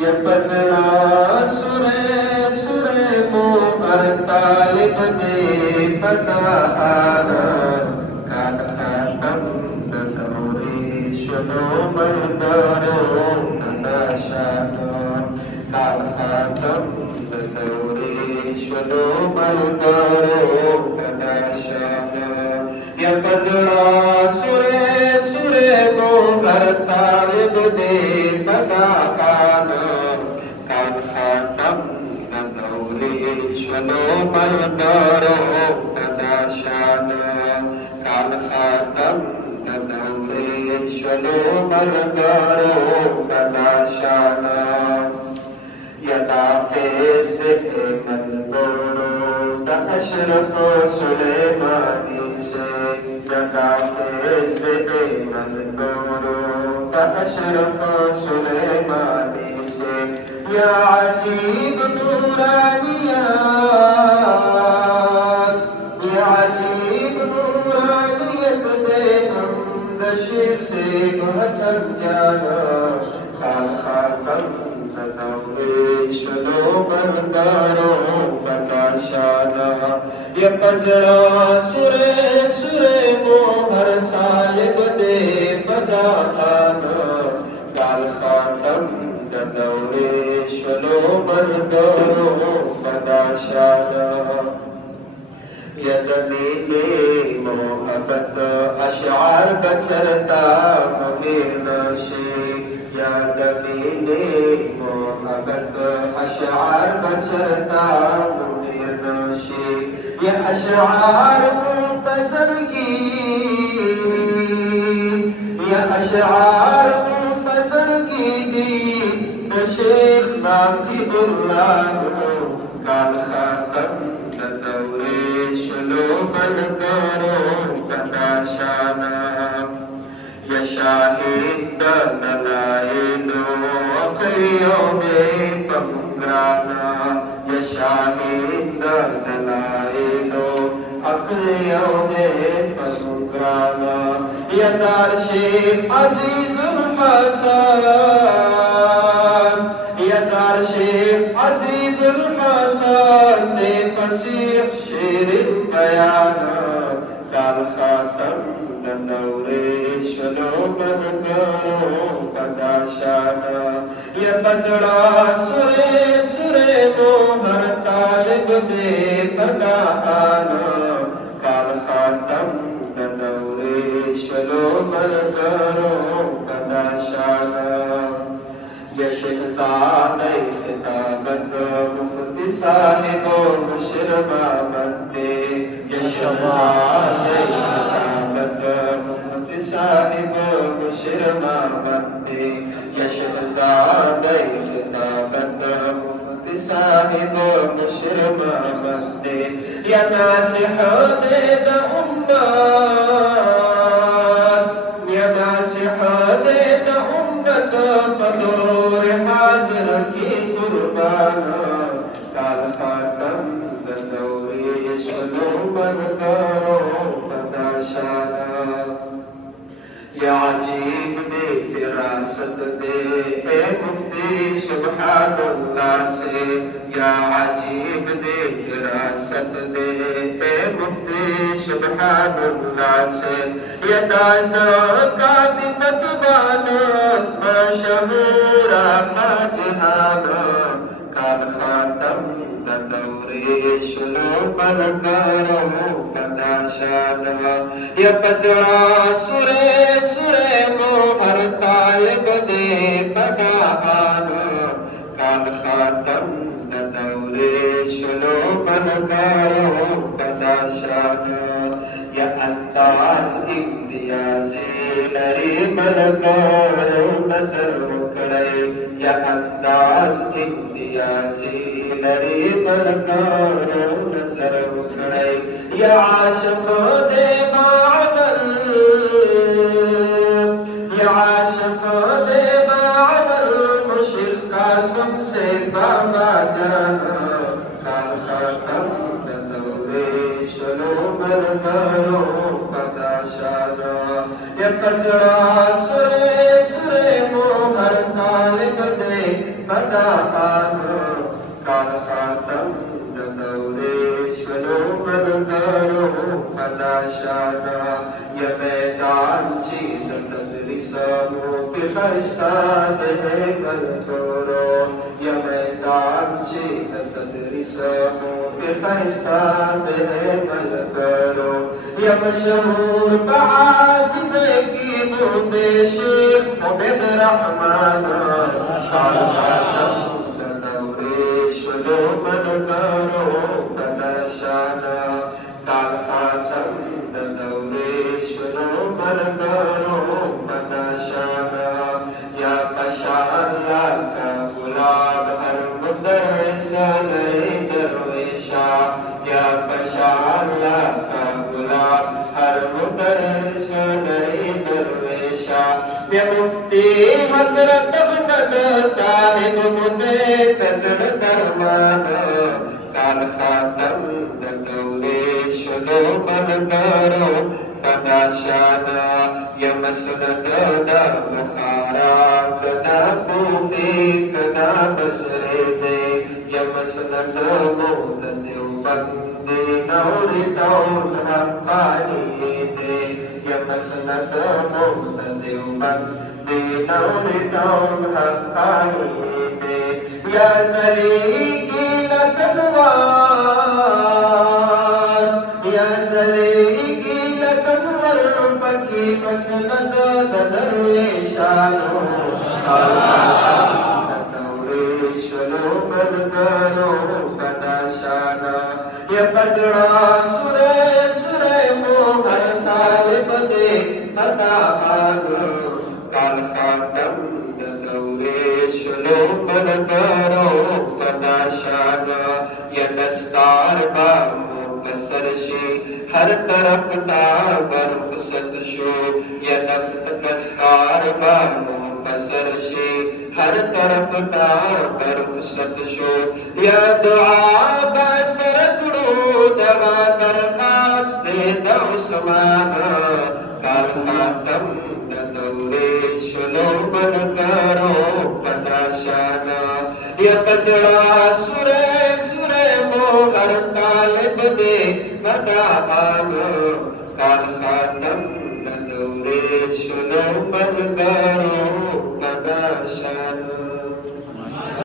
ये पजरा सुरे सुरे को हर तालिब दे पताहाना कान खातम नौरी शुनो बलदारो ननाशाना कान खातम नौरी शुनो बलदारो ननाशाना ये पजरा सुरे सुरे को हर तालिब दे पताहाना कान खातम नौरी शुनो बलदारो ननाशाना कान खातम नौरी शुनो बलदारो ननाशाना يدافز الملبون أشرف سليماني से يدافز الملبون أشرف سليماني से يا عجيب نورانيات يا عجيب نورانيت हम दशीर से हसन जाना काल खातम शुनो बलदारो पताशाना ये पजरा सुरे सुरे को हर तालिब दे पताहाना काल खातम दौरे शुनो बलदारो पताशाना यदमीने मोहब्बत अशार बचरता ममीर नशी यदमीने मोहब्बत अशार बचरता ममीर नशी ये अशार मुंतज़र की ये अशार मुंतज़र की दी शेख नाक़िबुल्लाह काल खातम दौरे शुनो बलदारो पताशाना या शाहिद दलाइलो अक़लियों में पमुग्राना या शाहिद दलाइलो अक़लियों में पमुग्राना या ज़ार शेख अज़ीज़ुल हसन या ज़ार शेख अज़ीज़ुल हसन ने फसीह शेर बयाना काल खातम दौरे शुनो बलदारो पताशाना ये पजरा सुरे सुरे को हर तालिब दे पताहाना काल खातम दौरे शुनो बलदारो पताशाना ये शहज़ादे खिताबत मुफ्ती साहिब मुशर्रबा बंदे ये शहज़ादे खिताबत मुफ्ती साहिब मुशर्रबा बंदे ये शहज़ादे खिताबत मुफ्ती साहिब मुशर्रबा बंदे या नासिह दे उम्मत या नासिह दे उम्मत बदौर हाजिर की कुर्बाना काल खातम दौरे शुनो बलदारो पताशाना या अजीब दे फिरासत दे ए मुफ्ती सुब्हानल्लाह से या अजीब दे फिरासत दे ए मुफ्ती सुब्हानल्लाह से या दाज़ा कातिबत बाना मशहूरा मजहाना काल खातम दौरे शुनो बलदारो पताशाना ये पजरा सुरे सुरे को हर तालिब दे पताहाना काल खातम दौरे शुनो बलदारो पताशाना ये अंदाज इम्तियाज़ी लरी बलदारो नजर करे या अंदाज इम्तियाज़ी लरी बलदारो नजर करे या आशिक़ दे बादल या आशिक़ दे बादल मुश्किल कासम से बाबा जाना काल खातम दौरे शुनो बलदारो पताशाना ये पजरा सुरे सुरे को हर तालिब दे پدا آنو کال خاتم دورے شلو ملگرو پدا شانا یا میدان چیز تدریسانو پی خرستان ہے ملگرو یا میدان چیز تدریسانو پی خرستان ہے ملگرو یا مشہور بعاجز کی بودے شیخ عبید رحمان کال خاتم دورے شلو ملگرو پدا شانا کال خاتم دورے شلو ملگرو پدا شانا یا پشان کا گلاب ہر مدرس نئے درویشا یا پشان کا گلاب ہر مدرس نئے درویشا یا مفتی حضرت احمد صاحب منتظر درمان کال خاتم دورے شلو ملگرو پدا شانا یا مسند دا بخارا کدا کوفی کدا بصرے دے یا مسند مود دیوبندی نوری ٹون حقانی دے یا مسند مود دیوبندی نوری ٹون حقانی دے یا سلیقی لکنوار یا سلیقی لکنوار پکی مسند درویشانو کال خاتم دورے شلو ملگرو پدا شانا یا پزڑا سرے سرے موہر طالب دے پدا آنو کال خاتم دورے شلو ملگرو پدا شانا یا دستار بامو بسر شی ہر طرف تا برخصت شو یا دستار بامو بسر شی ہر طرف تا برخصت شو یا دعا بسر کرو دعا درخواست دا عثمانا کال خاتم دورے شلو ملگرو پدا شانا یا پسڑا سرے سرے موہر طالب دے پدا آنو کال خاتم دورے شلو ملگرو